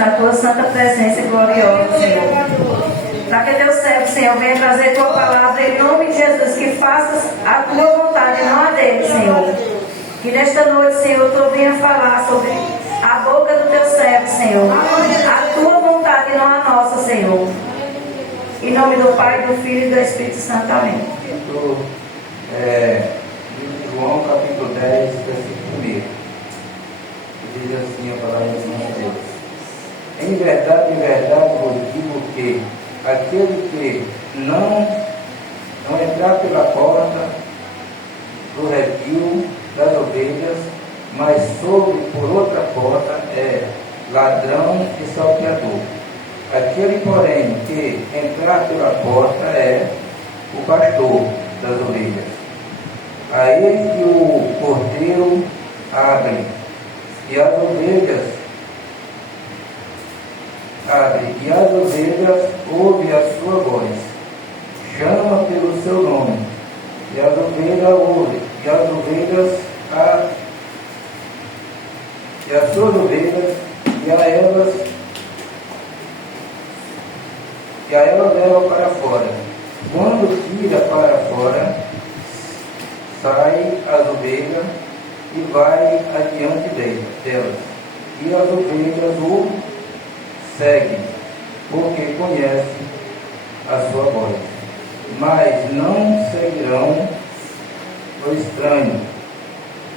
Na tua santa presença gloriosa, Senhor. Para que teu servo, Senhor, venha trazer tua palavra em nome de Jesus, que faças a tua vontade, não a dele, Senhor. Que nesta noite, Senhor, tu venha falar sobre a boca do teu servo, Senhor. A tua vontade, não a nossa, Senhor. Em nome do Pai, do Filho e do Espírito Santo. Amém. João capítulo 10, versículo 1. Diz assim a palavra de Deus: em verdade vos digo que aquele que não entrar pela porta do redil das ovelhas, mas sobe por outra porta, é ladrão e salteador. Aquele, porém, que entrar pela porta é o pastor das ovelhas. A ele que o cordeiro abre, e as ovelhas ouvem a sua voz, chama pelo seu nome, e as ovelhas ouvem, e as suas ovelhas, e a elas leva para fora. Quando tira para fora, sai as ovelhas e vai adiante delas, e as ovelhas o seguem, porque conhecem a sua voz, mas não seguirão o estranho,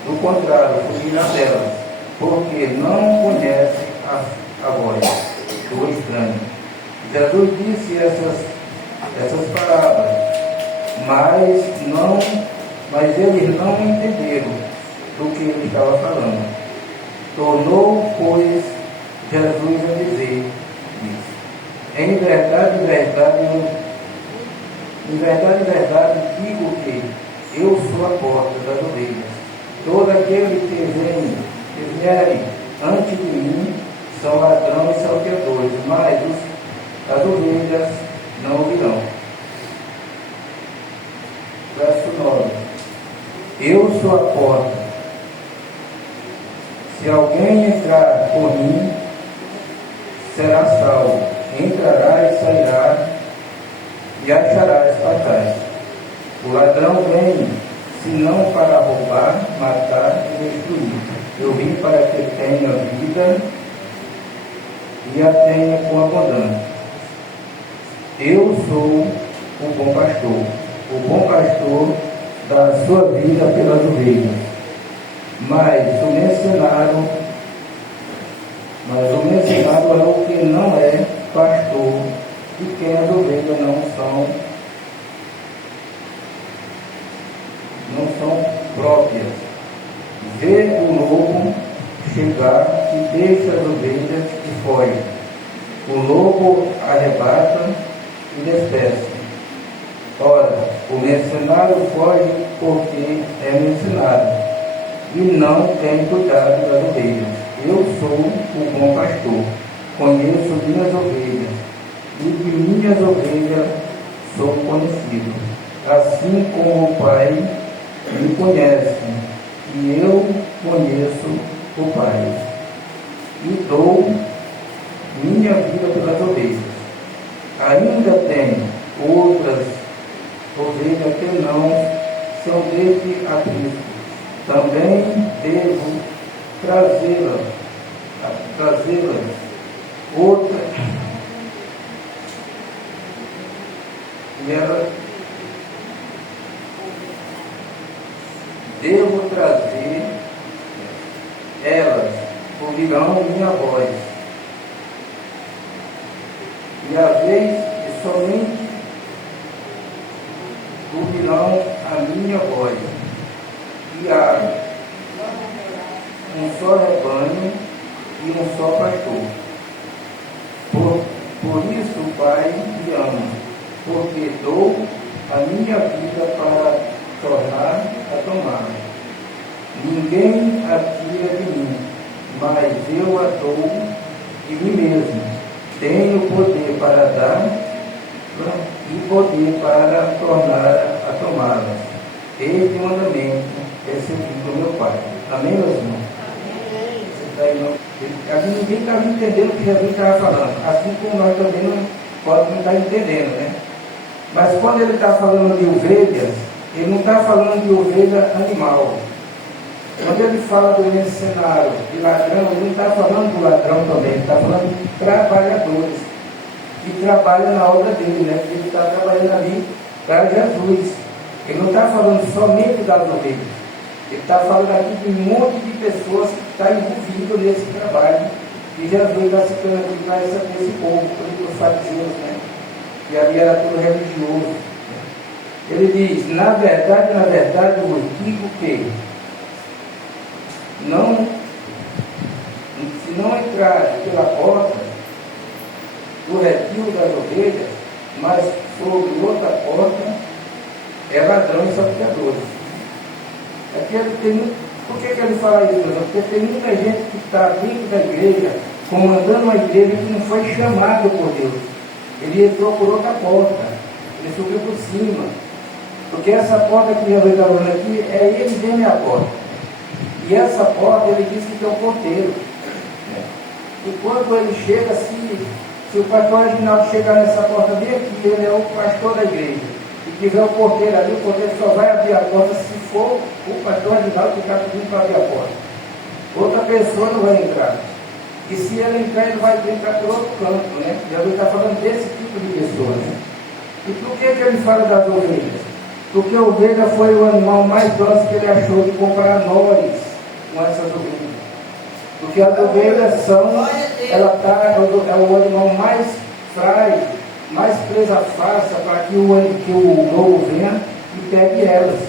do contrário, fugirão delas, porque não conhecem a voz do estranho. Jesus disse essas palavras, mas eles não entenderam do que ele estava falando. Tornou, pois, Jesus a dizer isso: em verdade, digo que eu sou a porta das ovelhas. Todo aquele que vierem antes de mim são ladrões e salteadores, mas as ovelhas não ouvirão. Verso 9: eu sou a porta. Se alguém entrar por mim, será salvo. Entrará e sairá, e achará pastais. O ladrão vem, senão para roubar, matar e destruir. Eu vim para que tenha vida e a tenha com abundância. Eu sou o bom pastor. O bom pastor dá a sua vida pelas ovelhas. Mas o mercenário é o que não é pastor, de quem as ovelhas não são próprias. Vê o lobo chegar e deixa as ovelhas e foge. O lobo arrebata e dispersa. Ora, o mercenário foge porque é mercenário e não tem cuidado das ovelhas. Eu sou o bom pastor, conheço minhas ovelhas, e de minhas ovelhas sou conhecido, assim como o Pai me conhece, e eu conheço o Pai, e dou minha vida pelas ovelhas. Ainda tenho outras ovelhas que não são deste aprisco. Também devo trazê-las outra, e ela devo trazer elas, ouvirão minha voz, e a vez que somente ouvirão a minha voz. E há um só rebanho e um só pastor. Por isso o Pai me ama, porque dou a minha vida para tornar a tomar. Ninguém a tira de mim, mas eu a dou de mim mesmo. Tenho poder para dar e poder para tornar a tomá-la. Este mandamento recebi do meu Pai. Amém, meus irmãos? Amém. Ninguém estava entendendo o que Jesus estava falando, assim como nós também não podemos estar entendendo, né? Mas quando ele está falando de ovelhas, ele não está falando de ovelha animal. Quando ele fala do mercenário de ladrão, ele não está falando do ladrão também, ele está falando de trabalhadores que trabalham na obra dele, né? Ele está trabalhando ali para Jesus. Ele não está falando somente das ovelhas. Ele está falando aqui de um monte de pessoas que estão envolvidas nesse trabalho. E Jesus está citando aqui para esse povo, os fariseus, né? Que ali era tudo religioso. Ele diz, na verdade, eu vos digo que se não entrar pela porta do retiro das ovelhas, mas sobre outra porta, é ladrão e salteadores. Por que ele fala isso? Porque tem muita gente que está dentro da igreja, comandando uma igreja que não foi chamado por Deus. Ele entrou por outra porta, ele subiu por cima. Porque essa porta que Jesus está falando aqui, é ele mesmo a porta. E essa porta, ele diz que tem um porteiro. E quando ele chega, se o pastor Reginaldo chegar nessa porta bem aqui, ele é o pastor da igreja. E tiver o porteiro ali, o porteiro só vai abrir a porta se for o pastor Reginaldo que está pedindo para abrir a porta. Outra pessoa não vai entrar. E se ele entrar, ele vai entrar por outro canto, né? Jesus está falando desse tipo de pessoa, né? E por que ele fala das ovelhas? Porque a ovelha foi o animal mais dócil que ele achou de comparar nós com essas ovelhas. Porque as ovelhas é o animal mais frágil, mais presa fácil para que o lobo venha e pegue elas.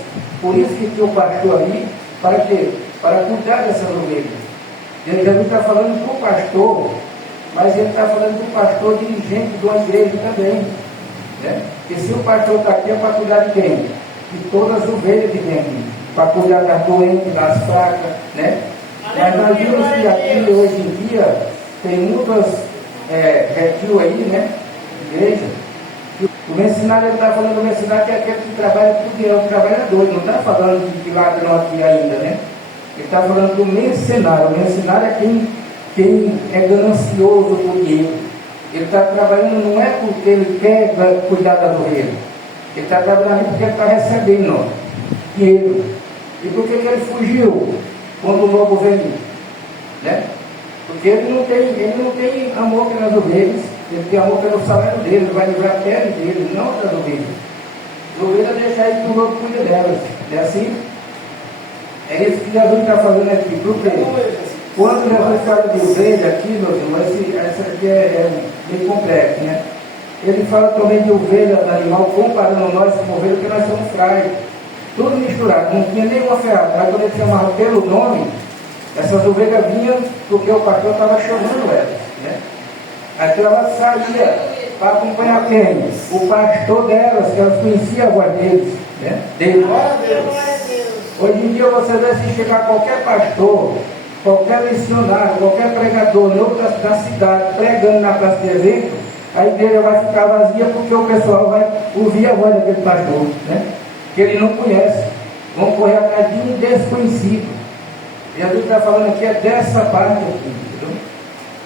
Por isso que o pastor ali, para quê? Para cuidar dessas ovelhas. Jesus está falando para o pastor, mas ele está falando para o pastor dirigente de uma igreja também. Né? E se o pastor está aqui é para cuidar de quem? De todas as ovelhas que tem aqui. Para cuidar das doentes, das fracas, né? Mas nós vimos que aqui hoje em dia tem muitas retiro aí, né? Igreja. O mercenário, ele está falando do mercenário que é aquele que trabalha por dinheiro, é um trabalhador, não está falando de ladrão aqui ainda, né? Ele está falando do mercenário. O mercenário é quem é ganancioso por dinheiro. Ele está trabalhando não é porque ele quer cuidar da ovelha. Ele está trabalhando porque ele está recebendo dinheiro. E por que ele fugiu quando o lobo veio? Né? Porque ele não tem amor pelas ovelhas, ele tem amor pelo salário dele, ele vai livrar a pele dele, não das ovelhas. As ovelhas deixar ele que o lobo cuida delas. É assim? É isso que Jesus está fazendo aqui. Por quê? Quando Jesus fala de ovelha aqui, meus irmãos, essa aqui é bem complexo, né? Ele fala também de ovelha, de animal, comparando nós com ovelha, porque nós somos frágeis. Tudo misturado, não tinha nenhuma ferrada. Mas quando ele chamava pelo nome, essas ovelhas vinham porque o pastor estava chamando elas, né? Aí ela saía para acompanhar quem? O pastor delas, que elas conheciam a voz deles, né? Deles. Hoje em dia você vê se chegar qualquer pastor, qualquer missionário, qualquer pregador em outra da cidade pregando na praça de evento, a igreja vai ficar vazia porque o pessoal vai ouvir a voz daquele pastor, né? Que ele não conhece. Vão correr atrás de um desconhecido. Jesus está falando aqui é dessa parte aqui, entendeu?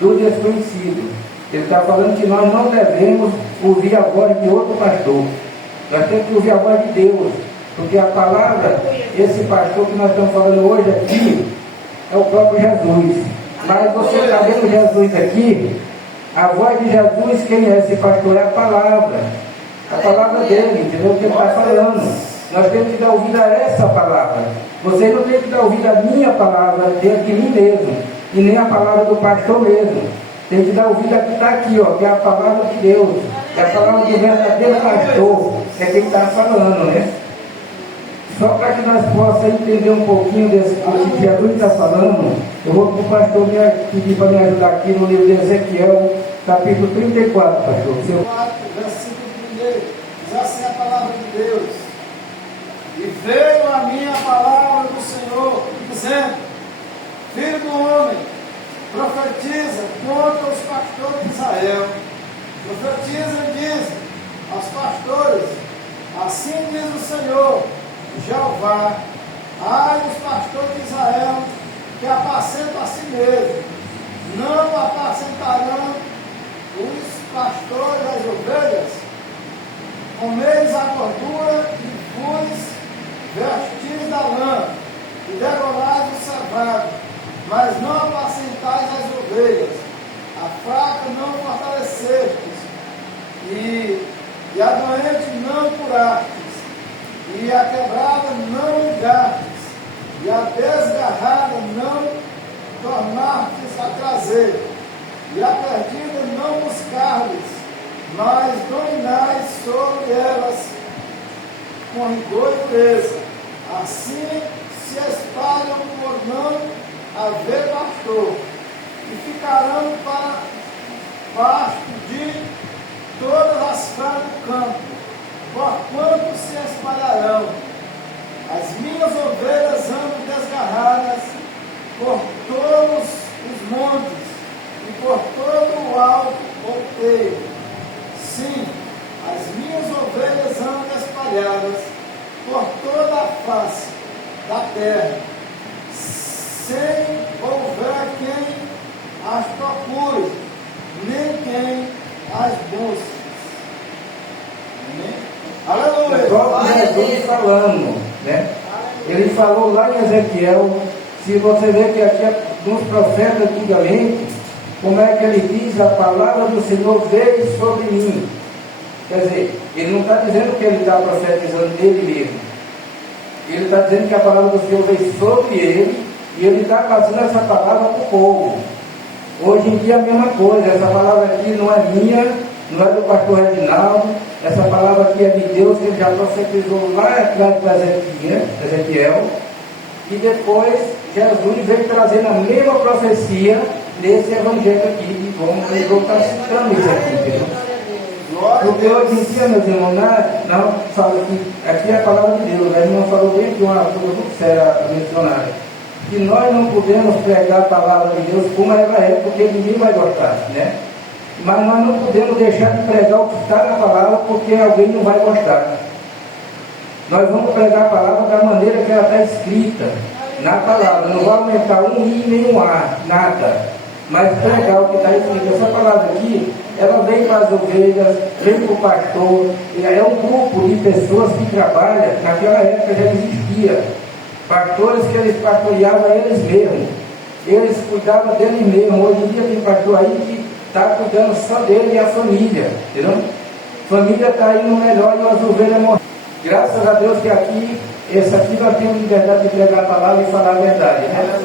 Do desconhecido. Ele está falando que nós não devemos ouvir a voz de outro pastor. Nós temos que ouvir a voz de Deus. Porque a palavra, esse pastor que nós estamos falando hoje aqui, é o próprio Jesus. Mas você está vendo Jesus aqui, a voz de Jesus, quem é esse pastor? É a palavra dele, entendeu? O que ele está falando. Nós temos que dar ouvido a essa palavra. Você não tem que dar ouvido a minha palavra dentro de mim mesmo, e nem a palavra do pastor mesmo. Tem que dar ouvido a que está aqui, ó, que é a palavra de Deus, é a palavra do verdadeiro pastor, é quem está falando, né? Só para que nós possamos entender um pouquinho desse que Jesus está falando, eu vou para o pastor me pedir para me ajudar aqui no livro de Ezequiel, capítulo 34, pastor. 4, versículo 1, diz assim a palavra de Deus: e veio a minha palavra do Senhor, dizendo: filho do homem, profetiza contra os pastores de Israel. Profetiza e diz aos pastores: assim diz o Senhor Jeová, ai dos pastores de Israel, que apacentam a si mesmo, não apacentarão os pastores das ovelhas? Comeis a gordura e vos vestis da lã, e devorais o cevado, mas não apacentais as ovelhas. A fraca não fortalecestes, e a doente não curastes, e a quebrada não ligastes, e a desgarrada não tornastes a trazer, e a perdida não buscardes, mas dominais sobre elas com rigor e dureza. Assim se espalham por não haver pastor, e ficarão para baixo de todas as frases do campo, porquanto se espalharão. As minhas ovelhas andam desgarradas por todos os montes e por todo o alto outeiro. Sim, as minhas ovelhas andam espalhadas por toda a face da terra, sem houver quem as procure, nem quem as busque. Aleluia. O próprio Jesus falando, né? Ele falou lá em Ezequiel, se você ver que aqui nos profetas antigamente, como é que ele diz, a palavra do Senhor veio sobre mim. Quer dizer, ele não está dizendo que ele está profetizando dele mesmo. Ele está dizendo que a palavra do Senhor veio sobre ele, e ele está passando essa palavra para o povo. Hoje em dia é a mesma coisa, essa palavra aqui não é minha, não é do pastor Reginaldo, essa palavra aqui é de Deus, que ele já profetizou lá atrás para Ezequiel, e depois Jesus veio trazendo a mesma profecia nesse evangelho aqui, como ele está citando isso aqui, entendeu? Porque hoje em dia, meus irmãos, não fala que aqui é a palavra de Deus, a irmã falou bem que uma coisa muito séria a missionária, que nós não podemos pregar a palavra de Deus como ela é, porque ninguém vai gostar, né? Mas nós não podemos deixar de pregar o que está na palavra, porque alguém não vai gostar. Nós vamos pregar a palavra da maneira que ela está escrita na palavra, não vai aumentar um i nem um a, nada, mas pregar o que está escrito. Essa palavra aqui, ela vem para as ovelhas, vem para o pastor, é um grupo de pessoas que trabalham, naquela época já existia pastores que eles pastoreavam eles mesmos, eles cuidavam deles mesmos. Hoje em dia tem pastor aí que está cuidando só dele e a família, entendeu? A família está indo melhor e as ovelhas morrem. Graças a Deus que aqui, nós temos liberdade de pregar a palavra e falar a verdade, né?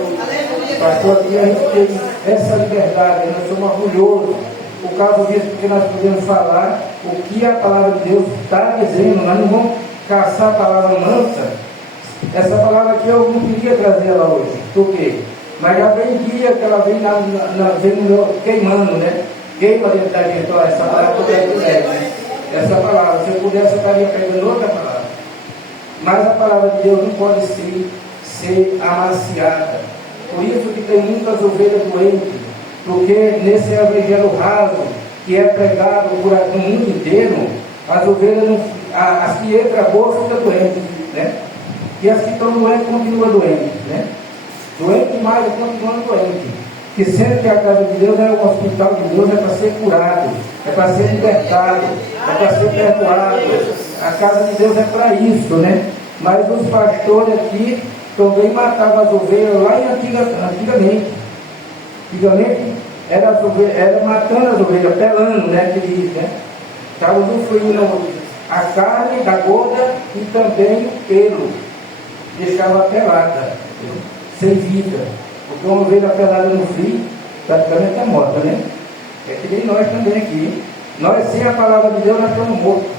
Pastor, aqui a gente tem essa liberdade, nós somos orgulhosos por causa disso, porque nós podemos falar o que a palavra de Deus está dizendo. Nós não vamos caçar a palavra mansa. Essa palavra aqui eu não queria trazer ela hoje. Por quê? Mas já vem dia que ela vem, queimando, né? Queima dentro da gente, ó, essa palavra né? Essa palavra, se eu pudesse eu estaria pregando outra palavra. Mas a palavra de Deus não pode ser amaciada. Por isso que tem muitas ovelhas doentes, porque nesse evangelho raso que é pregado no mundo inteiro, as ovelhas, as que entram boas ficam doentes, né? E as que estão doentes continuam doentes, né? Doente mais e continuando doente. Que sempre que a casa de Deus é o hospital de Deus, é para ser curado, é para ser libertado, é para ser perdoado. A casa de Deus é para isso, né? Mas os pastores aqui também matavam as ovelhas lá antigamente. Antigamente era matando as ovelhas, pelando, né? Que diz, né? Estava usufruindo a carne da gorda e também o pelo. Deixava pelada, sem vida. Porque uma ovelha pelada no frio, praticamente é morta, né? É que nem nós também aqui. Nós, sem a palavra de Deus, nós estamos mortos.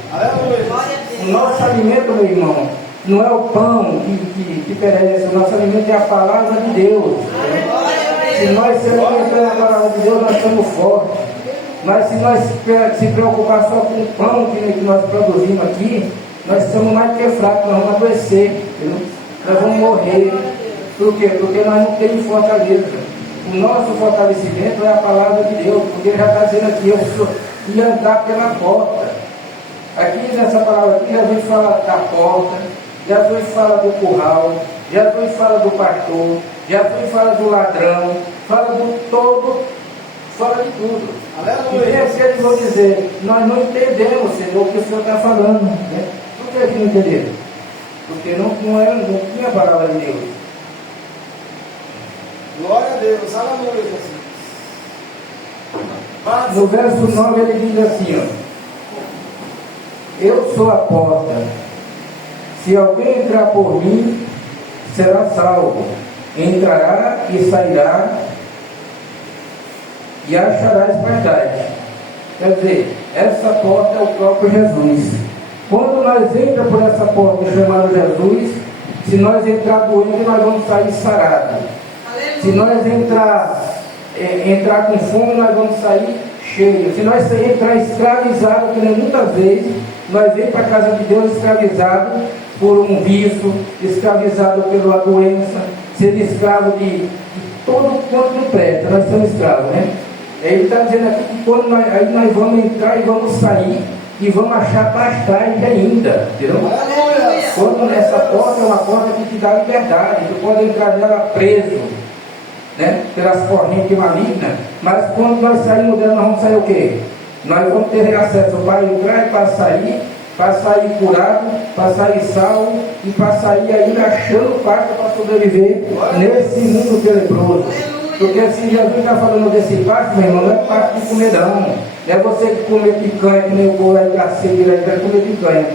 O nosso alimento, meu irmão, não é o pão que perece, o nosso alimento é a palavra de Deus. Se nós se alimentarmos a palavra de Deus, nós estamos fortes. Mas se nós se preocupar só com o pão que nós produzimos aqui, nós somos mais que fracos, nós vamos adoecer, entendeu? Nós vamos morrer. Por quê? Porque nós não temos fortaleza. O nosso fortalecimento é a palavra de Deus, porque ele já está dizendo aqui, eu sou, e andar pela porta. Aqui nessa palavra aqui, Jesus fala da porta, Jesus fala do curral, Jesus fala do pastor, Jesus fala do ladrão, fala do todo fora de tudo. Aleluia. E tem aqueles que vão dizer, nós não entendemos, Senhor, o que o Senhor está falando. Né? Por que não entenderam? Porque não tinha a palavra de Deus. Glória a Deus. Aleluia, Jesus. No verso 9 ele diz assim, ó, eu sou a porta. Se alguém entrar por mim, será salvo. Entrará e sairá e achará pastagem. Quer dizer, essa porta é o próprio Jesus. Quando nós entramos por essa porta chamada Jesus, se nós entrar doendo, nós vamos sair sarados. Se nós entrar com fome, nós vamos sair cheios. Se nós entrar escravizado, que nem muitas vezes, nós vamos para a casa de Deus escravizado por um vício, escravizado pela doença, sendo escravo de todo quanto não presta, nós somos escravos, né? Ele está dizendo aqui que quando nós vamos entrar e vamos sair e vamos achar pastagem ainda, entendeu? Quando essa porta é uma porta que te dá liberdade, tu pode entrar nela preso, né? Pelas correntes malignas, mas quando nós saímos dela, nós vamos sair o quê? Nós vamos ter acesso para entrar e para sair curado, para sair salvo e para sair ainda achando parte para sobreviver nesse mundo tenebroso. Porque se Jesus está falando desse parte, meu irmão, não é parte de comer não. Não é você que comer picanha, que nem o povo aí da ceia, vai comer picanha.